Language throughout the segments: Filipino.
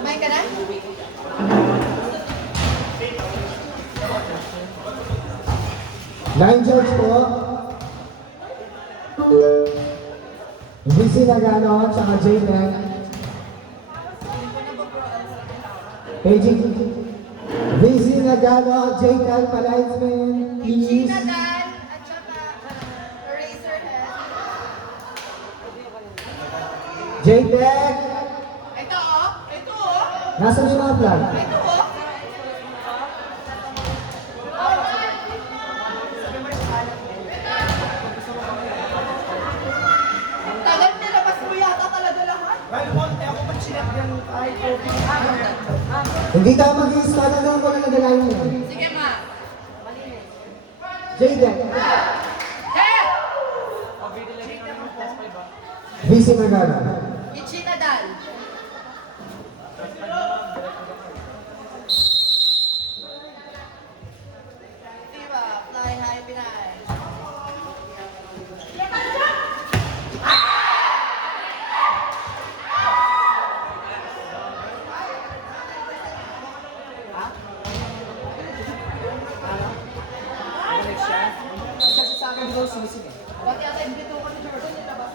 Kumain ka na? Line George po. VC Nagano, tsaka J-Tech. VC Nagano, J-Tech, pa-linesman, please. Gina Dan at saka Eraserhead. J-Tech. Ito oh. Ito oh. Nasaan yung mga plan? Ito oh. Tagal nilabas mo yata talaga lahat. Hindi tayo mag-i-start hanggang wala na dalayan mo. Sige ma. J-Tech. Hey! VC Nagano. Gina Dan. Diba? Fly high Pinay. Pati ata yung bito ko ni Jordan nilabas.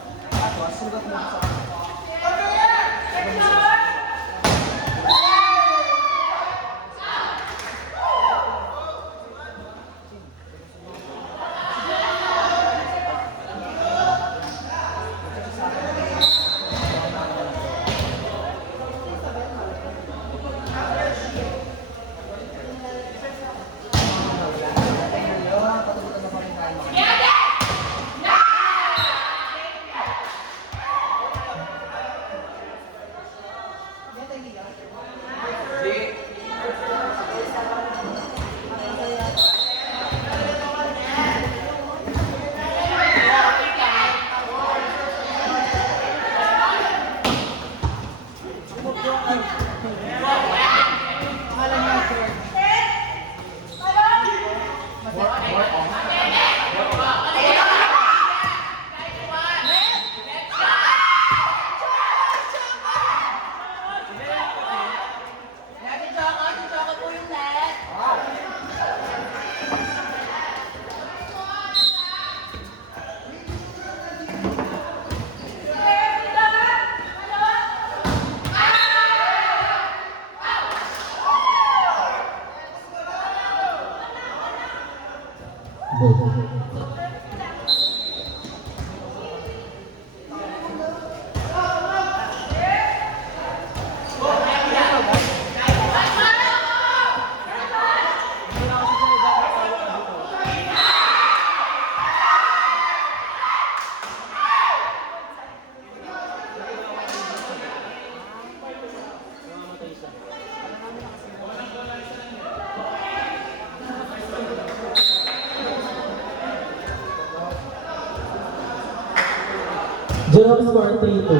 Jerome score 3-2.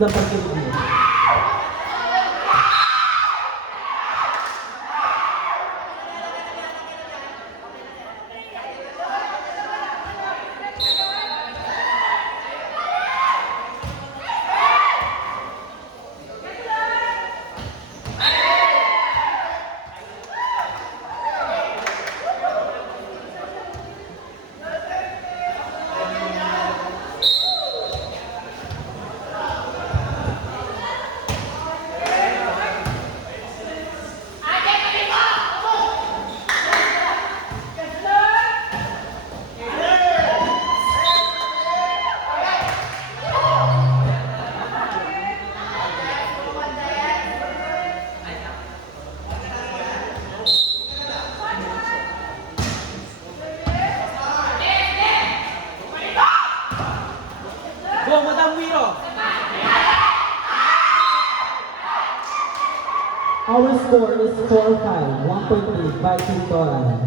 Sa pagkakita. Our score is 4-5, 1.3 by Team Toran.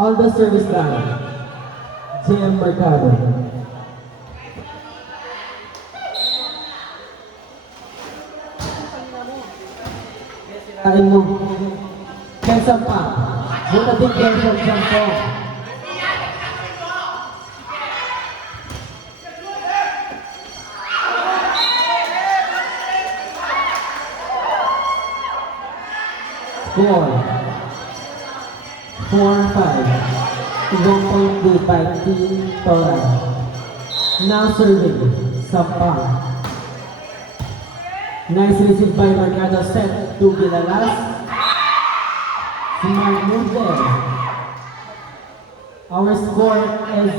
On the service line, JM Mercado. Kain mo. Kesa pa. Buta din Benson Jampong. Score 4-5. 1 point lead by Team Tora. Now serving Sampang. Nice receive by Mercado, set to Gilalas. Smart move there. Our score is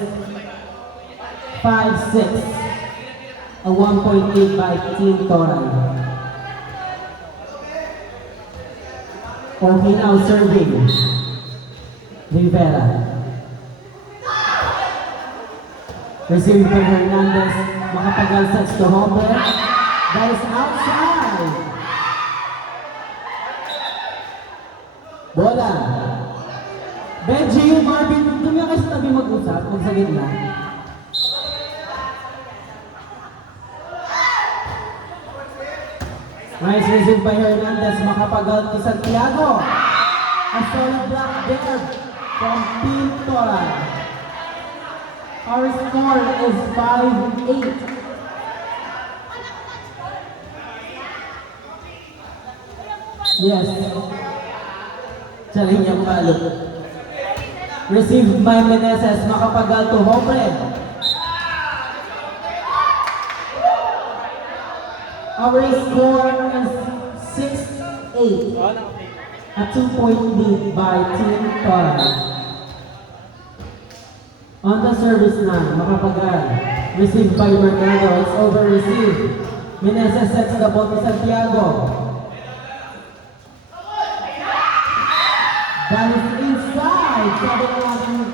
5-6. A 1 point lead by Team Tora. Okay, now serving Rivera. Received by Hernandez. Makapagal sets to Homer. That is outside. Bola. Benji, Marvin, doon yung kasi tabi mag-usap. Kung sa gitna. Nice receive by Hernandez. Makapagal to Santiago. A solid block there from Team Tora. Our score is 5-8. Yes. Chaling yung palo. Received by Meneses. Makapagal to Hombre. Our score is 6-8. A 2-point lead by Team Tora. On the service na, Makapagal. Received by Mercado. It's over received. Meneses sets the ball to Santiago. That is inside. Sabi na natin.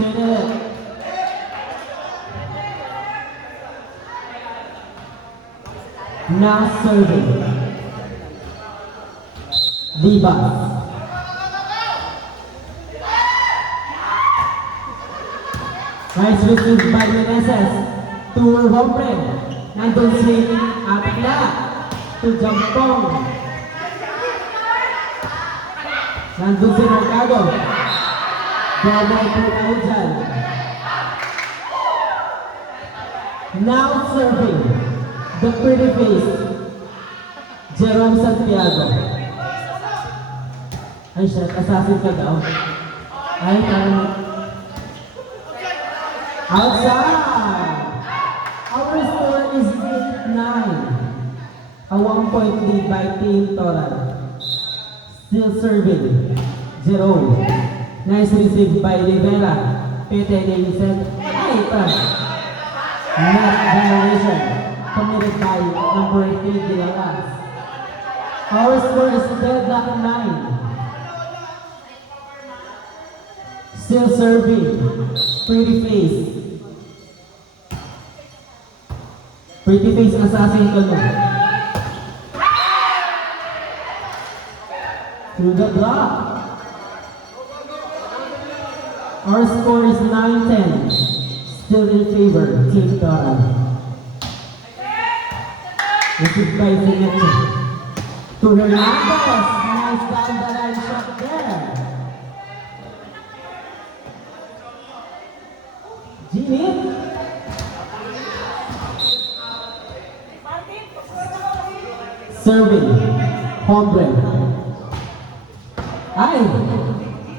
Channel it. Now serving. Vivas. Nice receive by Meneses. To Hombre. Nandun si Atla. To Jampong. Nandun si Mercado. Gawin po tayo dyan. Now serving. The pretty face. Jerome Santiago. Ay, shit. Assassin ka daw. Ay, parang... Outside! Our score is 8-9. A 1-point lead by Team Tora. Still serving. Jerome. Nice receive by Rivera. Pete Davidson. Ay, net violation. Committed by number 3, Gilalas. Our score is deadlock 9. Still serving. Pretty face. Pretty face assassin ka nun. Through the block. Our score is 9-10. Still in favor. Team Tora. Received by Sineche. To Hernandez. Nice down the line shot there. Ginit. Serving. Hombre. Ay!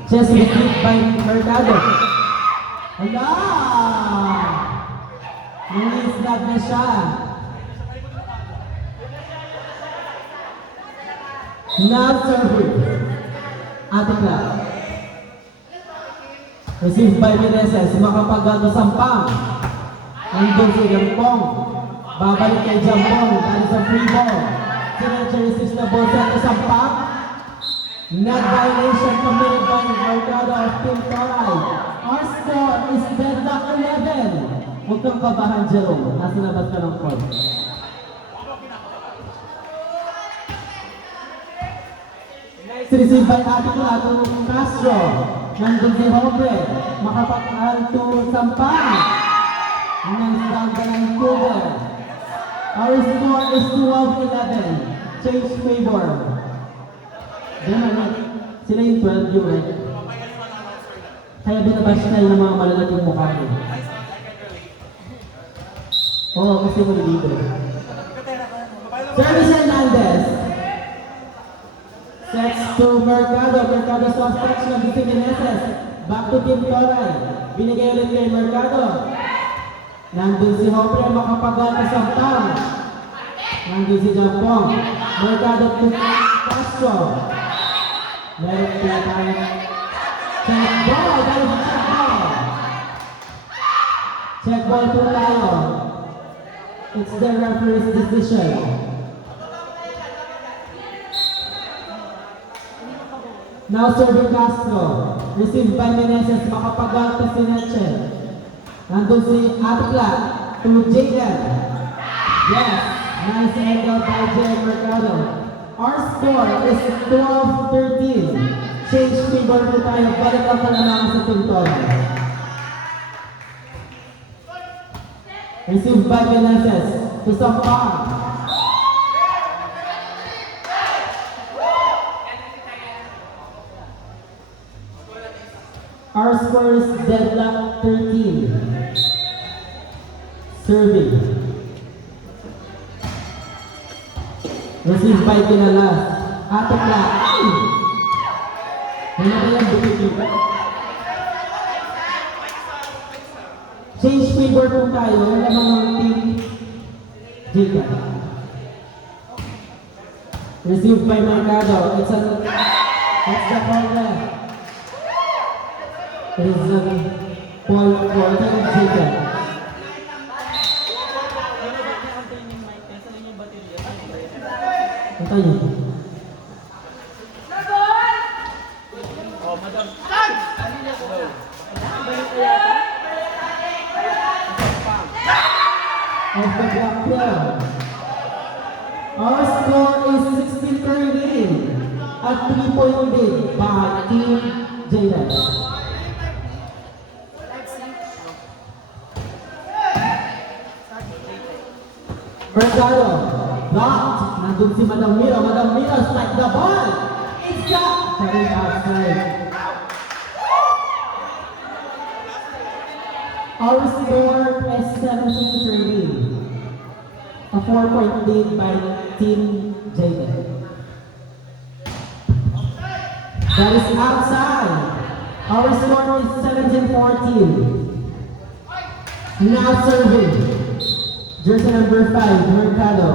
Just received by Mercado. Hala! Nilislab na siya. Now serving. Atikla. Received by Meneses. Makapagal to Sampang. Nandun si Jampong. Babalik kay Jampong. Dahil sa free ball. Sineche receives the ball sa Sampang. Net violation committed by Mercado of Team Toray. Our score is deadlock 11. Huwag kang kabahan, Jerome. Nasa labas ka ng court. Nice receive by Atikla to Castro. Nandun si Hombre. Makapakal to Sampang. Nice down the line to there. Our score is 12-11. Change favor. Ganun. Sila yung 12 yung right. Kaya binabash na yung mga malalaking mukha niyo. Oo, kasi mo leader. Service Hernandez. Sets to Mercado. Mercado swap section. Dito Meneses. Back to Team Toray. Binigay ulit kay Mercado. Nandun si Hopre makapagana sa tang. Nandun si Jampong. Mercado to Castro. Meron tayo. Check ball. Dahil sa check ball. Check ball po tayo. It's the referee's decision. Now serving Castro. Received by Meneses. Makapagal to Sineche. Nandun si Atla to Jaden. Yes. Nice angle by Jay Mercado. Our score is 12-13. Change favor po tayo. Balik ang kalamangan sa Tinton. Received by Meneses to Sampang. Our score is deadlock 13. Serving. Received by Pinalas. Atakla. Wala na lang bukit. Change favor po tayo. Wala mga team. Jika. Received by Mercado. It's the corner. It is a point for Team Jika. Antayin. Of the block player. Our score is 16-13. A 3-point lead by Team Jada. Mercado, blocked. Nandun si Madam Mira. Madam Mira strike the ball. It's up. Carried outside. Our score is 17-13. A 4-point lead by Team Jaden. That is outside. Our score is 17-14. Now serving. Jersey number 5, Mercado.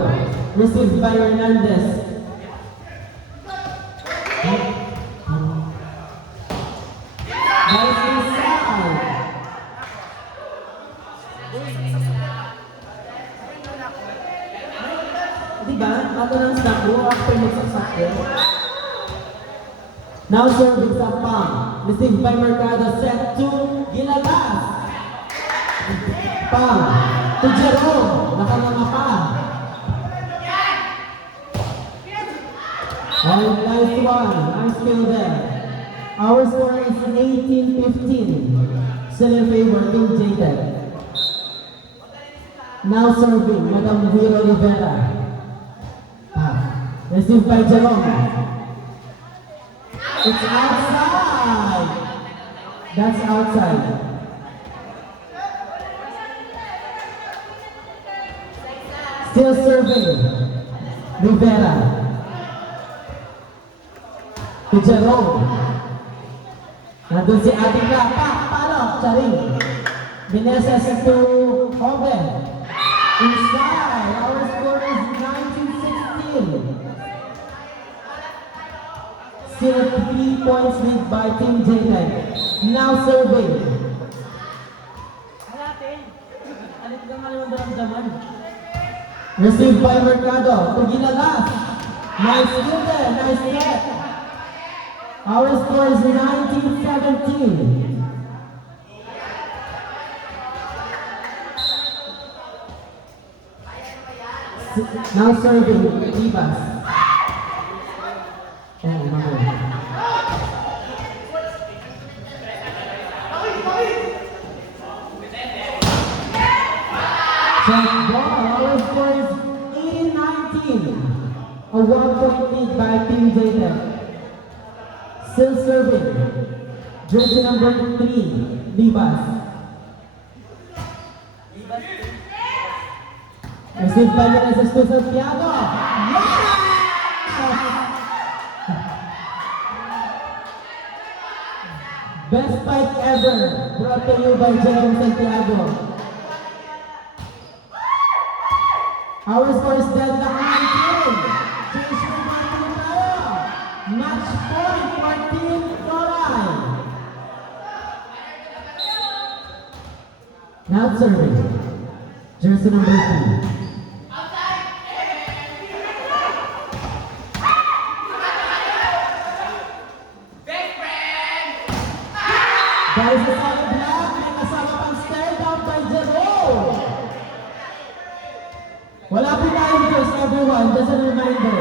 Received by Hernandez. That is inside. Diba? Ako ng snack mo, after magsaksak ko. Now serving Sampang. Received by Mercado. Set to Gilalas. Pang. To Jerome. Nakanganga pa. Oh, nice one. Nice kill there. Our score is 18-15. Still in favor, Team Jaden. Now serving, Madam Vero Rivera. Received by Jerome. It's outside. That's outside. Still serving. Rivera. To Jerome. Nandun si Atika. Paano? Charing. Meneses to Ove. Inside. Our score is 19-16. Still 3 points lead by Team Jaden. Now serving. Received by Mercado. To Gilalas. Nice kill there. Nice set. Our score is 19-17. Now serving Rivas. Oh, my. Check ball. Our score is 18-19. A A 1-point lead by Team JTEC. Still serving. Jersey number 3, Libas. Receive by Meneses to Santiago. Yes! Best fight ever brought to you by Jerome Santiago. Our score is dead na 19. Change to Martin tayo. Match point for Team Noray. Now serving. Jersey number 2. That is a solid block. May kasama pang stare down by Jerome. Wala po tayong first, everyone. Just a reminder.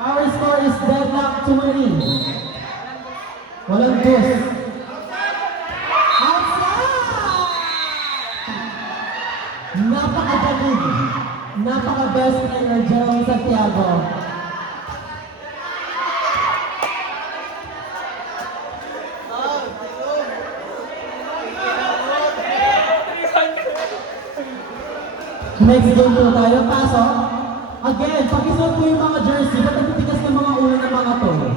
Our score is deadlock 20. Walang boost. Outside! Napakagaling. Napaka-best player, Jerome Santiago. Next game po tayo, pasok. Again, pakisuot po yung mga jersey, ba't nagtitigas ng mga ulo ng mga to?